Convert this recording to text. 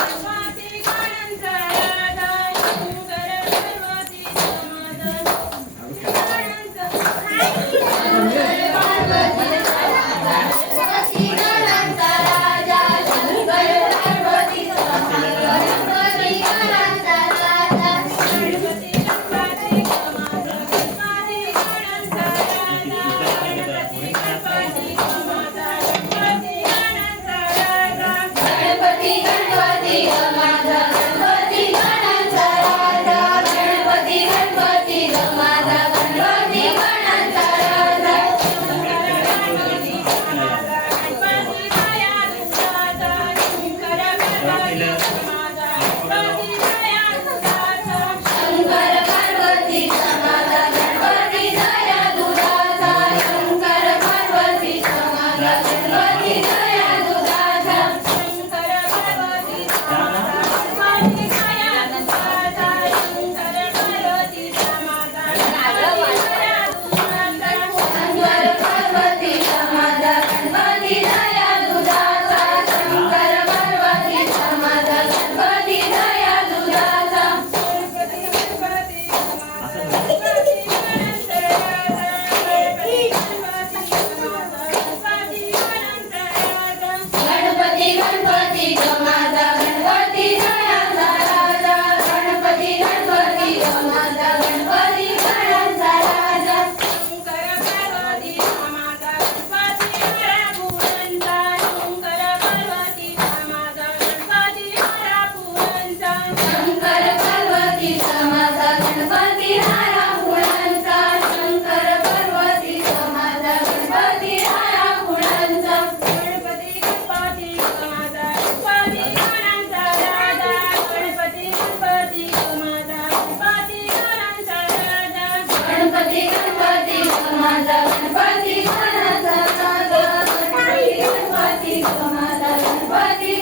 Vai! love. Sarvati Gama Ganpati